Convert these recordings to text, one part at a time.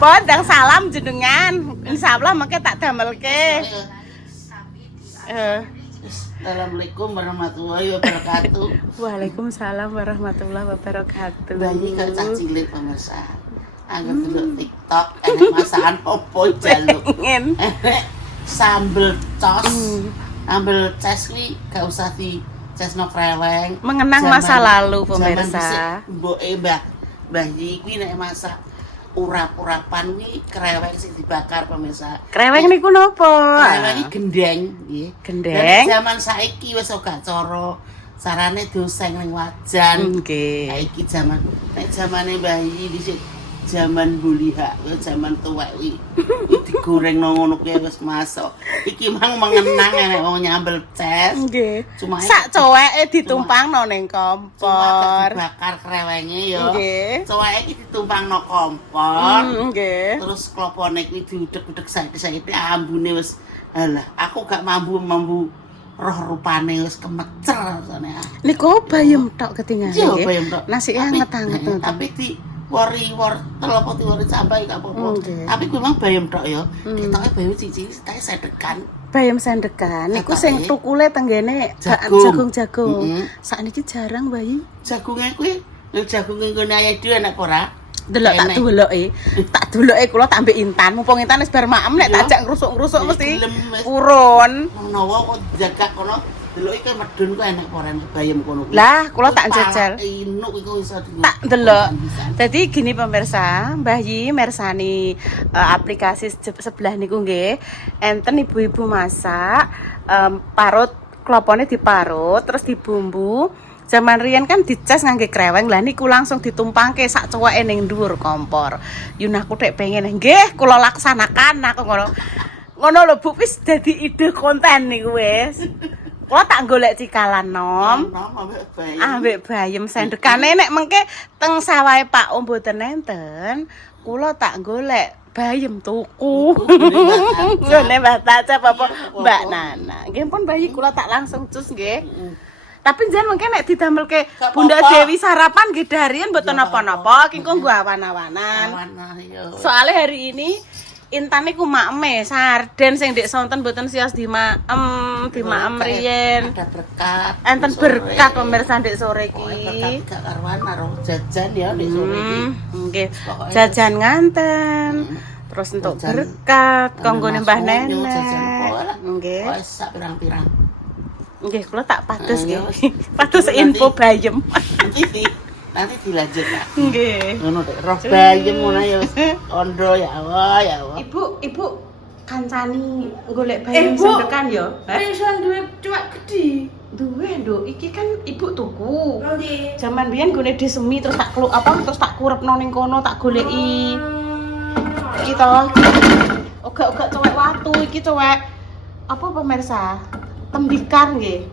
Pondang salam jenengan. Insyaallah mengke tak damelke. Assalamualaikum warahmatullahi wabarakatuh. Waalaikumsalam warahmatullahi wabarakatuh. Bayi kok cah cilik pemirsa. Angger delok TikTok enek masakan opo jaluk. Enek sambel cos. Sambel ces kuwi gak usah di cesno kreweng. Mengenang masa lalu pemirsa. Mboke Mbah Yi kuwi nek masak urap-urapan kuwi kreweng sing dibakar pemirsa. Kreweng niku napa? Kreweng iki gendeng nggih. Gendeng. Zaman saiki wis ora cara carane doseng ning wajan. Nggih. Saiki zaman nek zamane Mbah Yi dhisik zaman buliha, zaman tuwek kuwi digoreng nang ngono kuwi wis masuk. Iki mang mengenang nek wong nyambel ces. Nggih. Cuma sak coweke ditumpangno ning kompor. Bakar krewenge ya. Nggih. Coweke iki ditumpangno kompor. Nggih. Terus klopone kuwi diudek-udek saiki ambune wis alah aku gak mampu roh rupane wis kemecer rasane. Niku bayem tok ketinggalan Iya, nggih. bayem tok. Nasi anget-anget. Tapi di wortel apa diwori sampai gak apa-apa. Nggih. Tapi kuwi memang bayem tok ya. Ditoke bayem cici tak sedekan. Bayem sendekan niku sing tukule tenggene jagung-jagung. Sakniki jarang bayi. Jagunge kuwi jagunge nggone ayah dhewe enak ora? Delok tak deloke. Tak deloke kula tak mbek Intan. Mumpung Intan wis bar maem nek tak jak ngrusuk-ngrusuk mesti purun. Menawa kok jaga kono delok iki medun ku enak ora bayem kono. Lah, kula tak jajal. Inuk iku iso Tak delok. Dadi gini pemirsa, Mbah Yi mersani aplikasi sebelah niku nggih. Enten ibu-ibu masak parut klopone diparut terus dibumbu. Zaman riyen kan dicas ngangge kreweng, lah niku langsung ditumpangke sak cuweke ning dhuwur kompor. Yunahku tek pengen nggih kula laksanakan aku ngono. Ngono lho Bu, wis dadi ide konten niku wis. Kula tak golek cikalan nom. Ambek bayem sendekane nek mengke teng sawahe Pak Om mboten enten, kula tak golek bayem tuku. Ngene Mbak Taca apa Mbak Nana. Nggih pun bayi kula tak langsung cus nggih. Tapi jan mengke nek didamelke Bunda Dewi sarapan nggih darian mboten napa-napa, ki engko nggo awan-awanan. Soale hari ini Intan niku makme sarden sing ndek sonten mboten sios dimaem riyen. Ada berkat. Enten berkat pemirsa ndek sore iki. Berkat gak karuan karo jajan ya ndek sore iki. Nggih. Jajan nganten. Terus entuk berkat kanggone Mbah Nenek. Nggih. Wis sak pirang-pirang. Nggih, kula tak pados nggih. Pados info bayem. Nanti dilanjut lah. Nggih. Ngono nek roh bayem ngono ya wis ondo ya Allah ya Allah. Ibu kancani golek bayem sendekan ya? Iso duwe cuwek gedhi. Duwe, Nduk. Iki kan ibu tuku. Nggih. Zaman biyen gone disemi terus tak terus tak kurepno ning kono tak goleki. Iki to. Ogak-ogak cowek watu iki cowek apa pemirsa? Tembikar nggih.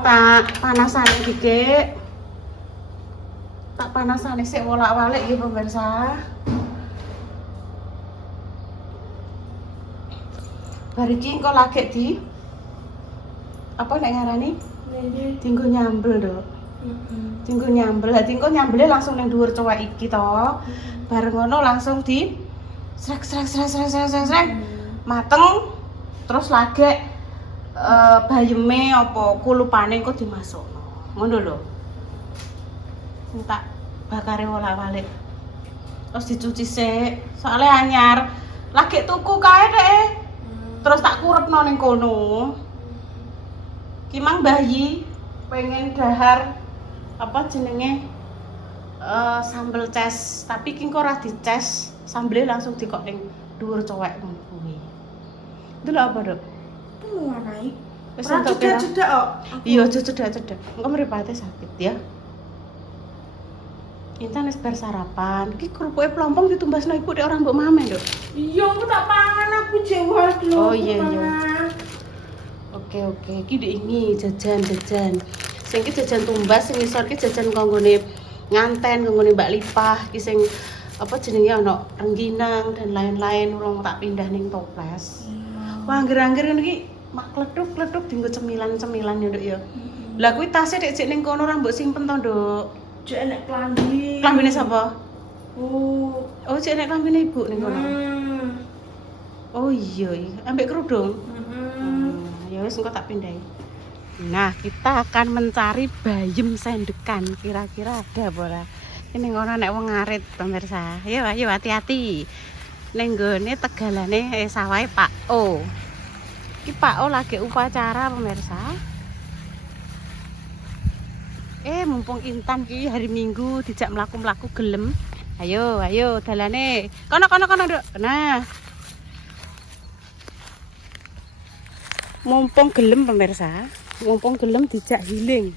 Tak panasane Dik. Tak panasane sik wolak-walik nggih pemirsa. Bar iki engko lagi di apa nek ngarani? Dinggo nyambel, Nduk. Dinggo nyambel. Lah dinggo nyambele langsung ning dhuwur cowek iki to. Bar ngono langsung di srek mateng terus lagi bayeme apa kulupane engko dimasukno. Ngono lho. Sing tak bakare wolak-walik. Terus dicuci sik, soalnya anyar. Lagi tuku kae deh. Terus tak kurepno ning kono. Ki mang Mbah Yi pengen dahar apa jenenge sambel ces, tapi ki engko ora dices, sambele langsung dikok ning dhuwur cowek ngono kuwi. Delok apa, Dok? Mewarnai. Wis entuk kira. Cedak kok. Iya, cedak-cedak. Engko mripate sakit ya. Intan wis bar sarapan. Ki kerupuke plompong ditumbasno ibu nek ora mbok mame, Nduk. Iya, aku tak pangan aku jewal dulu. Oh iya. Oke. Iki diingi jajan. Sing iki jajan tumbas, sing isor iki jajan kanggone nganten, kanggone Mbak Lipah, iki sing apa jenenge ana rengginang dan lain-lain urung tak pindah ning toples. Wah, angger-angger ngene iki mak klethuk-klethuk dienggo cemilan-cemilan ya, Nduk ya. Lah kuwi tase nek jek ning kono ora mbok simpen to, Nduk. Jek enek klambi. Klambine sapa? Oh. Oh, cek nek lampine ibu ning kono. Oh iya, ambek kerudung. Ya wis engko tak pindahi. Nah, kita akan mencari bayem sendekan. Kira-kira ada apa ora? Ini ngono nek wong ngarit pemirsa. Ayo hati-hati. Ning nggone tegalane sawahe Pak O. Iki Pak O lagi upacara pemirsa. Mumpung Intan ki hari Minggu dijak mlaku-mlaku gelem. Ayo dalane. Kono Nduk. Nah. Mumpung gelem pemirsa, mumpung gelem dijak healing.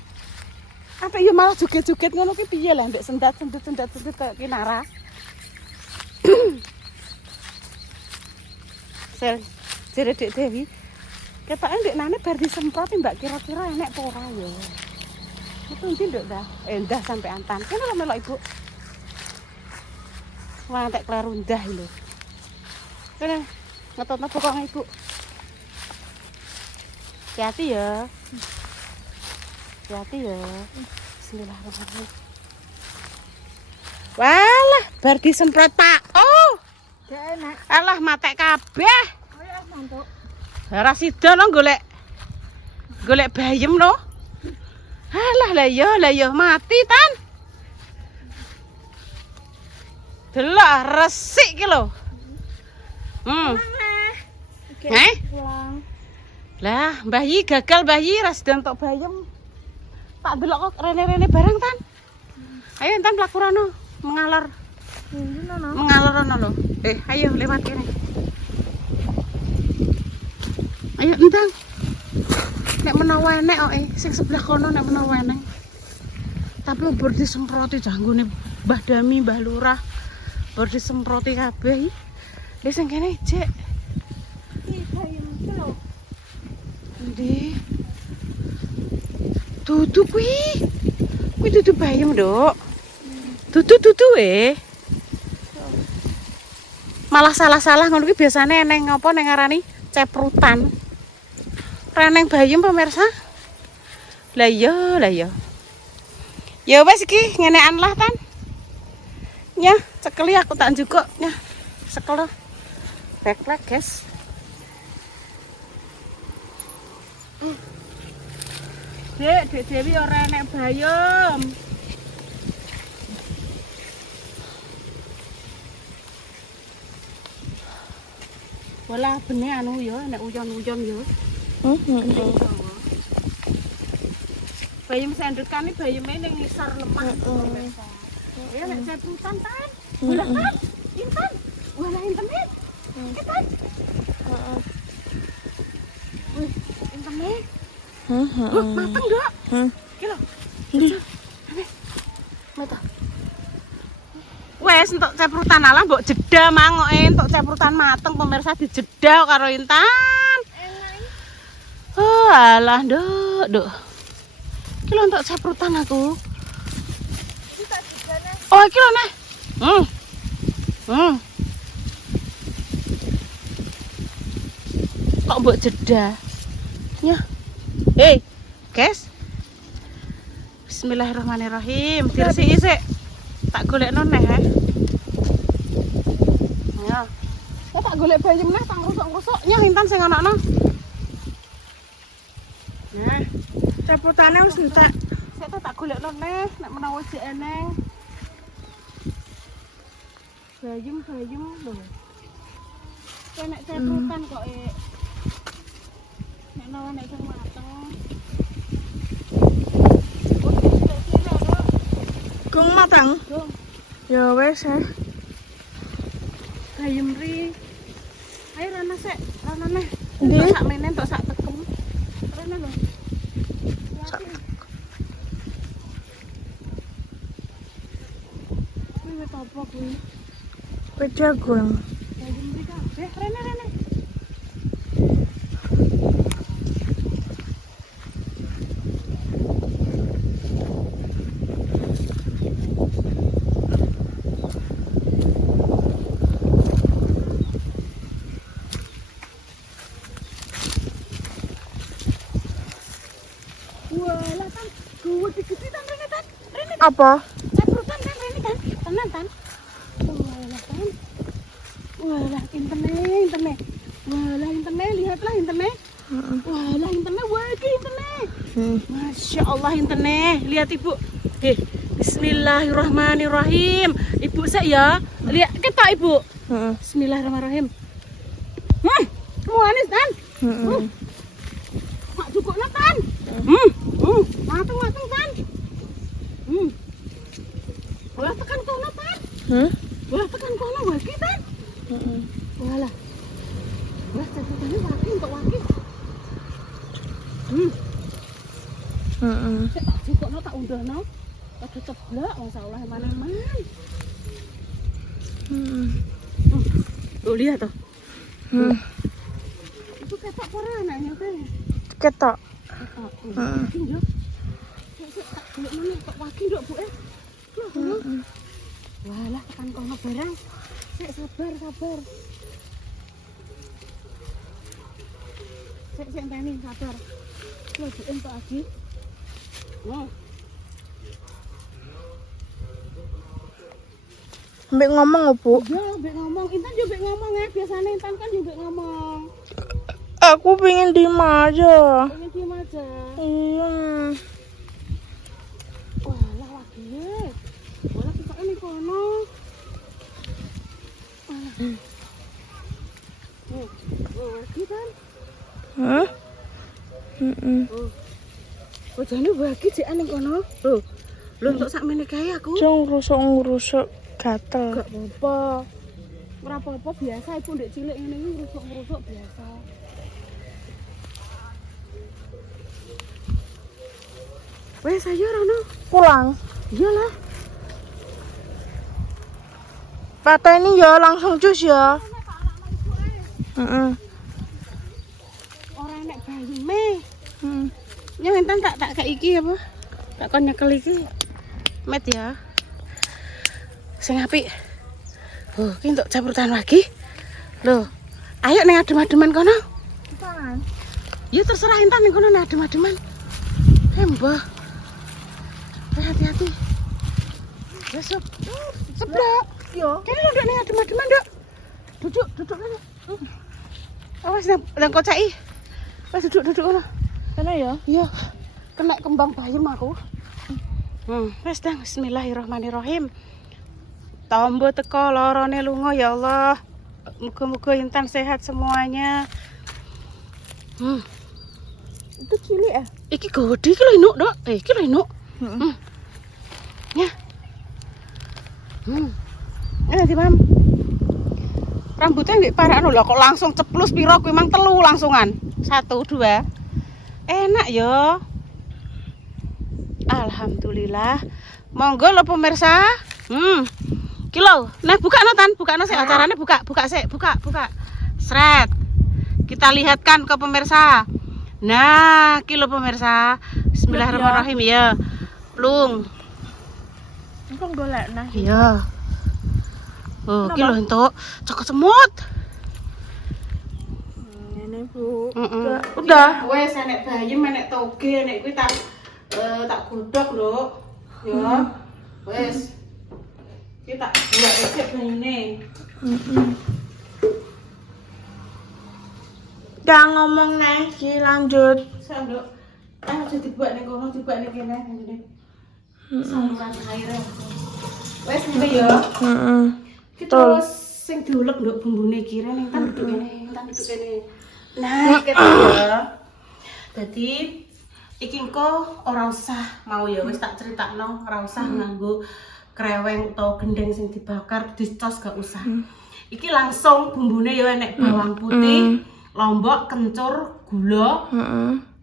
Apa ya malah joget-joget ngono ki piye lah mbek sendat-sendet ki Nara. Jere Dek Dewi. Ketoke ndek nane bar disemprot Mbak kira-kira enek apa ora ya. Itu ndi Nduk dah. Ndah sampai Antan. Kene lho melok Ibu. Wah entek kleru ndah lho. Kene ngetotno pokoke Ibu. Hati-hati ya. Hati-hati ya. Bismillahirrahmanirrahim. Walah, bar disemprot Pak. Oh. Gak enak. Alah matek kabeh. Ayo mantuk. Ora sida no golek bayem no. Alah lah ya mati tan. Delok resik ki lho. Pulang. Lah, Mbah Yi gagal Mbah Yi ras entuk bayem. Tak delok kok rene-rene barang tan. Ayo Intan mlaku rono, mengalor. Mengalor rono lho. Ayo lewat kene. Ayo Intan. Nek menawa enek kok sing sebelah kono nek menawa enek. Tapi bur disemproti janggone Mbah Dami, Mbah Lurah. Bur disemproti kabeh. Wis sing kene jek. Ndi? Dudu kuwi. Kuwi dudu bayem, Nduk. Dudu Malah salah-salah ngono kuwi biasane eneng apa ning ngarani ceprutan. Reneng bayem pemirsa. Lah iya. Ya wis iki ngenekan lah tan. Nyah, cekeli aku tak njukuk, nyah. Sekel. Backpack, guys. Dek Dewi ora enek bayem. Wala bene anu ya, nek uyon-uyon ya. Bayem sendekan iki bayeme ning ngisor lemah. Ya nek ceprutan tan. Wala tan. Intan. Wala internet. Intan. Wih, internet. Mateng enggak? Iki lho. Ndi? Mata. Wes entuk ceprutan ala mbok jeda mangoke entuk ceprutan mateng pemirsa dijeda karo Intan. Oh, alah, Nduk. Iki lho entuk ceprutan aku. Oh, iki lho neh. Kok mbok jeda? Nyah. Guys. Bismillahirrahmanirrahim. Diresiki sik. Tak golekno neh. Ya. Tak golek bayem neh, tak rusuk-rusuk. Nyah Intan sing anakno. Nah, Ceputane wis entek. sik tak golekno neh, nek menawa jek eneng. Bayem lho. Nek ceprutan kok nek nawa nek sing mateng. Gung matang. Gong, Ya wis bayem ri. Ayo Rana sik, Rana neh. Ndi? Sak menen tok sak tekem. Rana lho. Kuwi wis apa kuwi? Wis jagung. Bayem ri kabeh. Rene. Walah tan, gede tan rene tan. Apa? Ceprutan kan rene tan. Tenan tan. Walah intene. Walah intene, lihatlah intene. Walah intene, wagi intene. Masya Allah intene. Lihat ibu. Bismillahirrahmanirrahim. Ibu saya lihat ketok ibu. Bismillahirrahmanirrahim. Manis tan. Mak cukup tan. Mateng tan. Walah tekan kono tan. Walah tekan kono wagi tan. Walah. Walah ceritanya wagi untuk wagi. Tak cukup tak undahno. Tak ceblok masalah mana-mana. Tuh lihat tuh. Itu ketok ora anaknya teh. Ketok. Yo. Tak golek mana tok wagi nduk Bu Walah tekan kono barang. Sik sabar. Sik enteni sabar. Lho Bu entuk lagi. Mbak ngomong Bu. Ya, mbek ngomong. Intan yo mbek ngomong ya. Biasanya Intan kan yo mbek ngomong. Aku pengen diem aja. Pengen diem aja. Iya. Walah lagi. Walah kita ini kono. Lagi kan? Oh, jane bagi cek ning kono. Lho untuk sak meneh kae aku. Jong ngrusuk gatel. Gak apa-apa. Ora apa-apa biasa iku ndek cilik ngene iki ngrusuk-ngrusuk biasa. Wes ayo Rono. Pulang. Iyalah. Pateni ya langsung cus ya. Ora nek bayime. Ya enten tak kayak iki apa? Tak kon nyekel iki. Met ya. Sing apik. Ki untuk campuran lagi. Loh. Ayo ning adem-ademan kono. Apaan? Ya terserah Intan ning kono ning adem-ademan. Mbah. Hati-hati. Ya sob. Seblak. Yo. Kene nduk ning adem-ademan, Nduk. Duduk kene. Awas nang kocaki. Wes duduk ngono. Kena ya? Iya. Kena kembang bayem aku. Wes dah bismillahirrahmanirrahim. Tombo teko lorone lunga ya Allah. Muga-muga Intan sehat semuanya. Itu cilik ya? Iki gede iki lho Inuk, Dok. Iki lho Inuk. Ya. Nanti Mam. Rambutnya nggak parah lho kok langsung ceplus piro kuwi mang telu langsungan. 1 2. Enak ya. Alhamdulillah. Monggo lho pemirsa. Kilo, nah buka sik acarane buka sik, buka. Sret. Kita lihatkan ke pemirsa. Nah, kilo pemirsa. Bismillahirrahmanirrahim ya. Plung. Engkong golek nah. Iya. Oh, kilo entuk cokot semut. Ini Bu. Udah. Wes enek bayem, enek toge, enek kuwi tak godhog lho. Ya. Wes. Iki tak buat resep bayine. Jangan ngomong lagi, lanjut. Sanduk. Aja dibuat ning kono, dibuat ning kene ngene. Saluran air. Wes ngene ya. Iki terus sing diulek nduk bumbune kire ning tan duduk kene, Nah, iki ya. Dadi iki engko ora usah mau ya wis tak critakno, ora usah nganggo kreweng utawa gendeng sing dibakar, dicos gak usah. Iki langsung bumbune ya enek bawang putih, lombok, kencur, gula,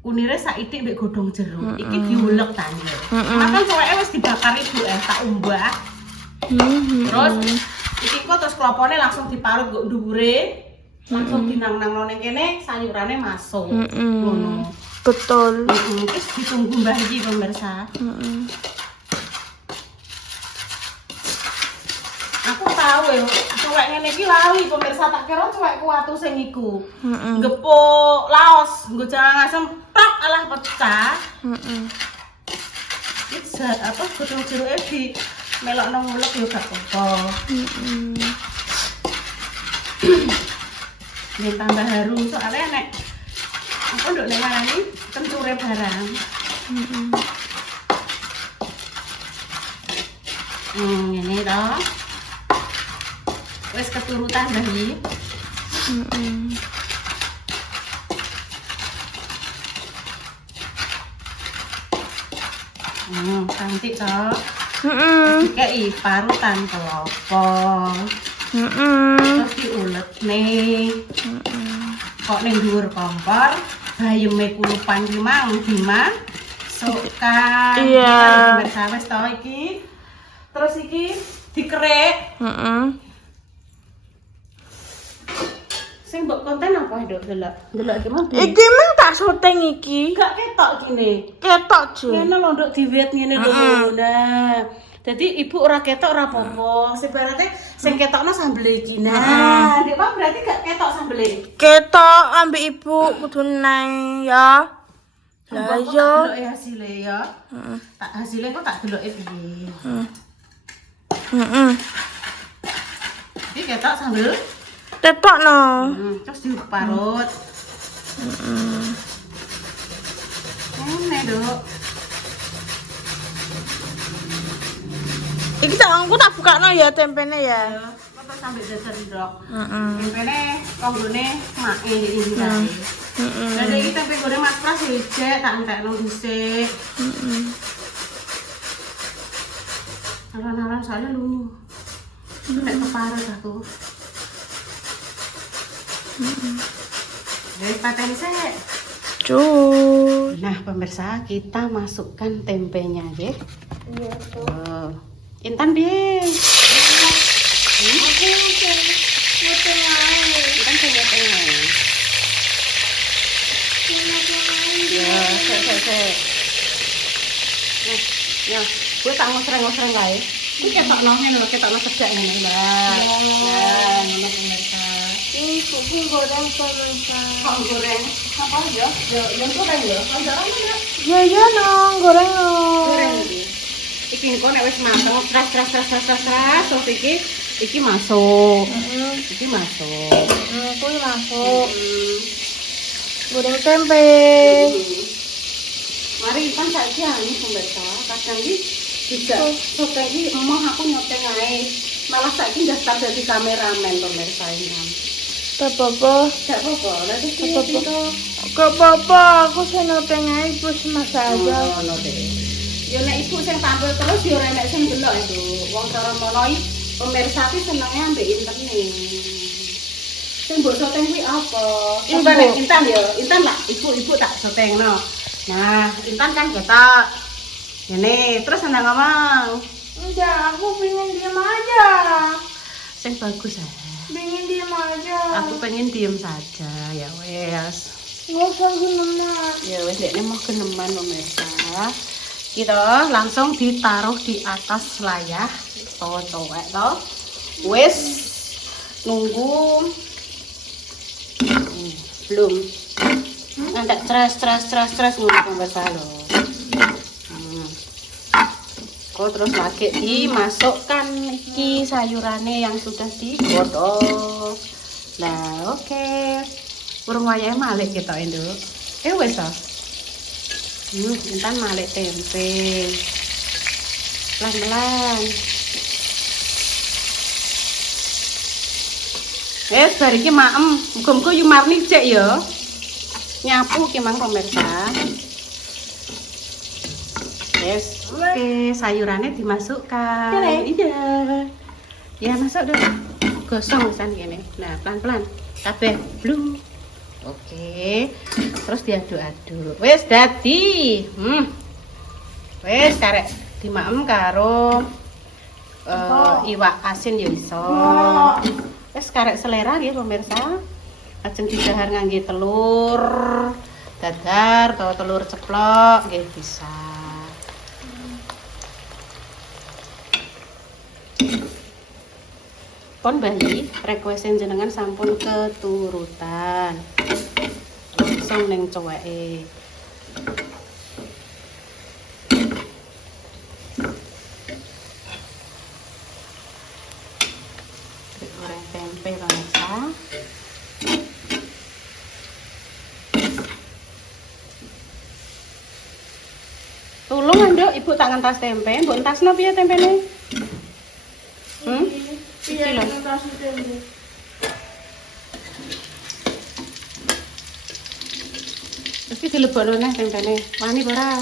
kunire saithik mbek godhong jeruk. Iki diulek tani. Makan soalnya wis dibakar ibu tak umbah. Terus iki kok terus klopone langsung diparut nggo dhuwure. Langsung dinang-nangno ning kene sayurane masuk. Ngono. Betul. Terus ditunggu Mbah iki pemirsa. Aku tahu ya, cuek ngene iki lali pemirsa tak kira cuek kuatu sing iku. Gepuk laos, nggo jangan asem tok alah pecah. Iki apa godhong jeruke di melokno ngulek yo gak apa-apa. Biar tambah harum soalnya nek apa nduk nek warani kencure barang. Ini toh. Wes keturutan bayi. Cantik toh. Kayak parutan kelapa. Terus diulet nih. Kok ning dhuwur kompor, bayeme kulupan ki mang dimasukkan. Iya. Pemirsa wis to iki. Terus iki dikerik. Sing mbok konten apa nduk delok? Delok iki mau. Iki mah tak syuting iki. Gak ketok gini. Ketok, Ju. Ngene lho nduk diwet ngene lho. Nah, dadi ibu ora ketok ora apa-apa. Sebarate sing ketokno sambel iki. Nah, ndek Pak berarti gak ketok sambele. Ketok ambek ibu kudu nang ya. Lah Mbok yo. tak delok hasilnya ya. Tak hasilnya kok tak deloke piye. Iki ketok sambel. Ketok no. Terus diparut. Ngene, Duk. Iki tak aku tak bukakno ya tempene ya. Kok sampe dasar ndok. Tempene konggone make iki wae. Lah iki tempe goreng Mas Pras ejek tak entekno dhisik. Aran-aran soalnya lunyu. Nek keparut aku. Wis pateni sik. Cus. Nah, pemirsa, kita masukkan tempenya nggih. Iya, Oh. Intan piye? Aku ngutang ae. Intan sing ngeteng. Ya, sik. Nah, ya, gue tak ngosreng-ngosreng kae. Ku ketokno ngene lho, ketokno sejak ngene lho. Nah, ngono pemirsa. Ini goreng pemirsa. Kok goreng? Apa ya? Yang goreng ya. Kancaran ya. Ya nong, goreng no. Goreng iki. Iki engko nek wis mateng, tras terus iki masuk. Iki masuk. Kuwi masuk. Goreng tempe. Mari Intan saiki anu pemirsa, kadang iki juga sote iki emoh aku nyoteng ae. Malah saiki daftar dadi kameramen pemirsa ini. Tak apa-apa. Gak apa-apa, lah terus Apa-apa. piye to? Gak apa-apa, aku senoteng ae bos masak aja. Ngono deh. Ya nek ibu sing tampil terus ya ora enek sing delok itu. Wong cara mono iki pemirsa iki senenge ambek internet. Sing mbok soteng kuwi apa? Coba nek Intan ya, Intan lah ibu tak sotengno. Nah, Intan kan ketok. Ngene, terus nang ngomong. Enggak, aku pengen diam aja. Sing bagus ah. Pengen diam aja. Aku pengen diem saja, ya wes. Nggak usah geneman. Ya wes, dia mau keneman pemirsa. Kita langsung ditaruh di atas layar. Cowek toh. Wes nunggu. Belum. Nanti ceras nunggu pemirsa loh. Kok terus lagi dimasukkan iki sayurannya yang sudah digodok. Nah, oke. Urung wayahe malik kita Nduk. Wis to. Intan malik tempe. Pelan-pelan. Bar iki maem. Muga-muga Yumarni cek ya. Nyapu ki mang pemirsa. Yes. Oke, sayurannya dimasukkan. Iya. Ya, masuk dulu. Gosong pisan kene. Nah, pelan-pelan. Kabeh blung. Oke. Terus diaduk-aduk. Wis dadi. Wis karek dimaem karo iwak asin ya iso. Wis karek selera nggih pemirsa. Lajeng didahar ngangge telur dadar atau telur ceplok nggih bisa. Pon bayi requestin jenengan sampun keturutan langsung neng coweke. Goreng tempe pemirsa. Tolong Anduk, Ibu tak ngentas tempe. Mbok entasno piye tempene? Iya, lho. ngerasa tempe. Iki dilebokno neh tempene. Wani ora?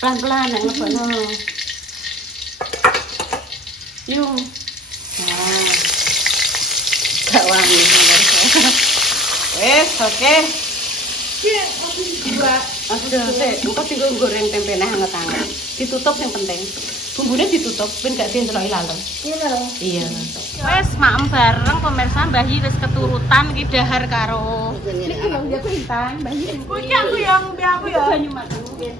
Pelan-pelan nek lebokno. Yuk. Nah. Gak wani pemirsa. Wes, oke. Iya, habis dua. Aduh, sik, engko tinggal goreng tempene hangat-hangat. Ditutup yang penting. Bumbunya ditutup ben gak dienteloki lalem. Iya loh. Iya. Wes maem bareng pemirsa Mbah Yi wis keturutan iki dahar karo. Niki lho ya Intan, Mbah Yi. Kuwi aku yang biar aku ya. Banyu madu. Kuwi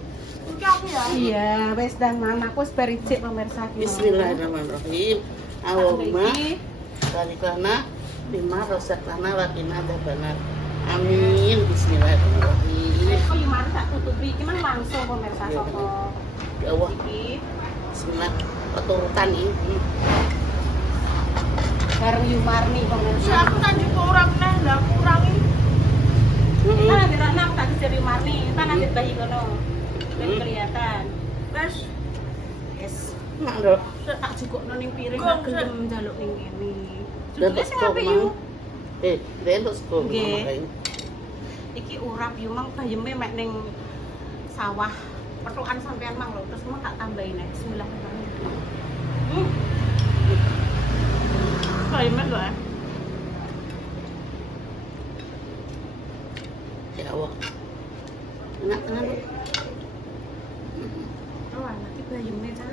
aku ya. Iya, wes dan mana aku wis bericik pemirsa ki. Bismillahirrahmanirrahim. Allahumma barik bima razaqtana wa qina adzabannar. Amin. Bismillahirrahmanirrahim. Kok gimana tak tutupi iki mang langsung pemirsa saka. Ya Allah. Iki Bismillah. Keturutan ini. bareng Yumarni pemirsa. Iya, aku tadi kurang nih, lah kurangi. Kita nanti anak tak jadi Yumarni, kita nanti bayi kono. Ben kelihatan. Wes, Yes. Mak lho. Tak jukukno ning piring Kok, tak gelem njaluk ning kene. Dan Judulnya sing kok apik mang. yu. Rentuk sekol. Nggih. Iki urap yu mang bayeme mek ning sawah. Petukan sampean mang lho, terus mau tak tambahin ae. Bismillahirrahmanirrahim. Bayeme lho. Ya Allah. Enak tenan lho. Oh, lagi bayeme ta.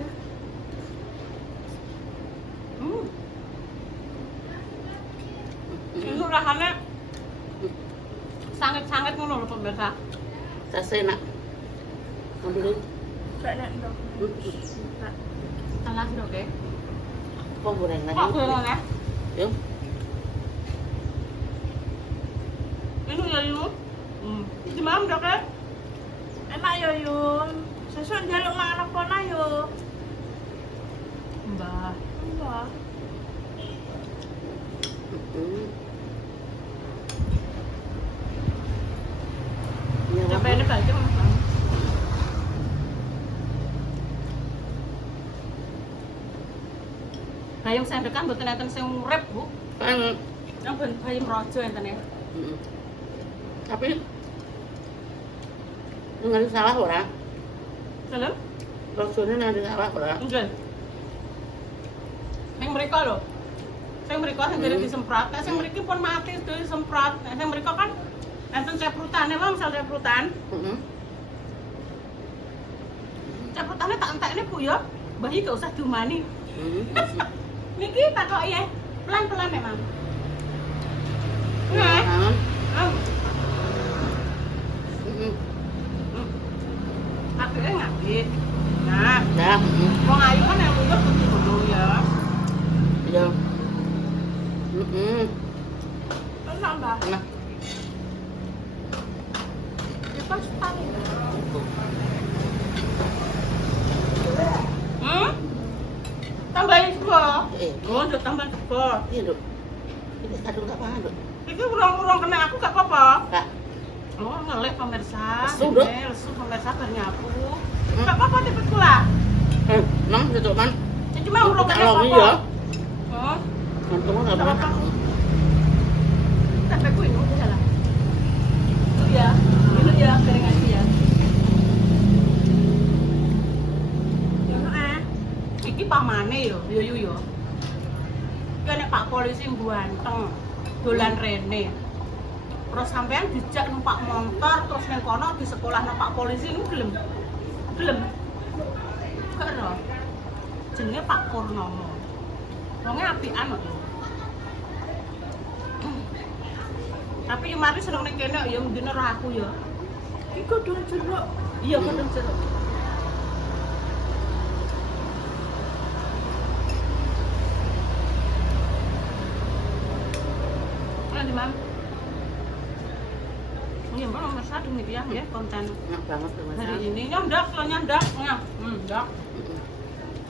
Ini rasanya sangat-sangat ngono lho pemirsa. Rasa enak. Ambil. gak nek ndok. Salah dok ya. Kok goreng Kok lagi? goreng ya? Yuk. Ini ya Yu. Gimana dok ya? Enak yo Yun. Sesuk njaluk mangan apa na yo. Mbah. Mbah. Ya Sampai Allah. ini baju mas. Bayam sendekan mboten enten sing urip, Bu. Kan. Yang ben bayam raja enten ya. Tapi nggak salah ora. Salam? Rasulnya nggak salah ora. Enggak. Yang mereka loh. Sing mereka sing jadi disemprot, nah sing mriki pun mati itu disemprot. Nah sing mereka kan enten ceprutane wae misal ceprutan. Ceprutane tak entekne Bu ya. Mbah iki gak usah diumani. Niki tak kok ya. Pelan-pelan memang. Nah. Apike ngapik. Nah, Dah. wong ayu kan yang lulus kudu ngono ya. Iya. Enak Mbah. Nah. Ya pas tani. Tambahin sego. Eh, Oh, nduk tambah sego. iya dok. Ini aduh nggak paham dok. Iki urang-urang kena aku gak apa-apa. Kak. Oh, ngelek pemirsa. Lesu, Dok. Lesu pemirsa bar nyapu. Gak apa-apa tipis kula. Nang dok man. Ya cuma urung kena Kalau apa-apa. iya. Oh, Untung nggak gak apa-apa. paham. Sampai ku ini udah lah. Itu ya. Itu ya keringan dia. Iki pamane yo, yo yo. Iki nek Pak Polisi mbuanteng dolan rene. Terus sampean dijak numpak motor terus ning kono di sekolah Pak Polisi niku gelem. Gelem. Karo. Jenenge Pak Purnomo. Wonge apikan kok. Tapi yo mari seneng ning kene yo mendine roh aku yo. Iki kudu jeruk. Iya kodong jeruk. Nanti mam. Ini nomor 1 nih ya konten Enak banget tuh hari mas. ini. Nyandak, lo nyandak, nyandak.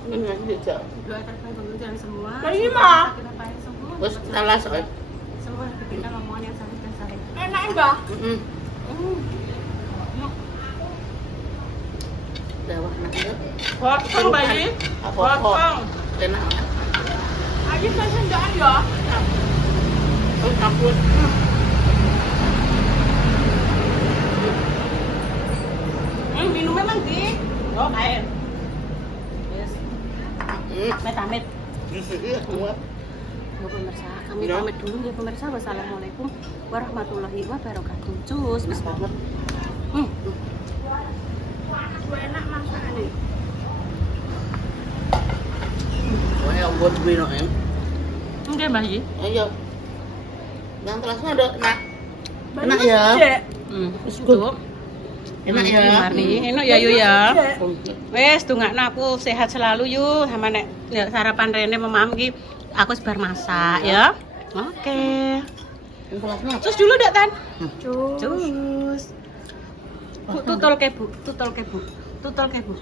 Ini nggak dijak. Doa terbaik untuk kalian semua. Dari mana? Kita pakai semua. Terus salah soal. Semua kita ngomongan yang sari dan sari. Enak, Mbak. Dawah nak yuk. Potong, Bayi. Potong. Enak. Ayo saya sendaan ya. Oh, ampun. Minumnya mang di. Oh, air. Yes. Amit-amit. Iya, kuat. Ya pemirsa, kami Ya. pamit dulu ya pemirsa. Wassalamualaikum warahmatullahi wabarakatuh. Cus, bis banget. Enak masakan ini. Wah, ya buat bino em. Oke, Mbak Yi. Ayo. Yang terasnya ada enak. Bayi Enak masih ya? Dek. Cukup. Enak ya. Mari, enak ya Yu ya. Dek. Wes, tungakno aku sehat selalu yuk. Sama nek ya, sarapan Rene memam ki aku sebar masak ya. Oke. Yang terasnya. Cus dulu dak Tan. Cus. Cus. Bu, tutol ke Bu, tutol ke Bu. Tutol ke Bu.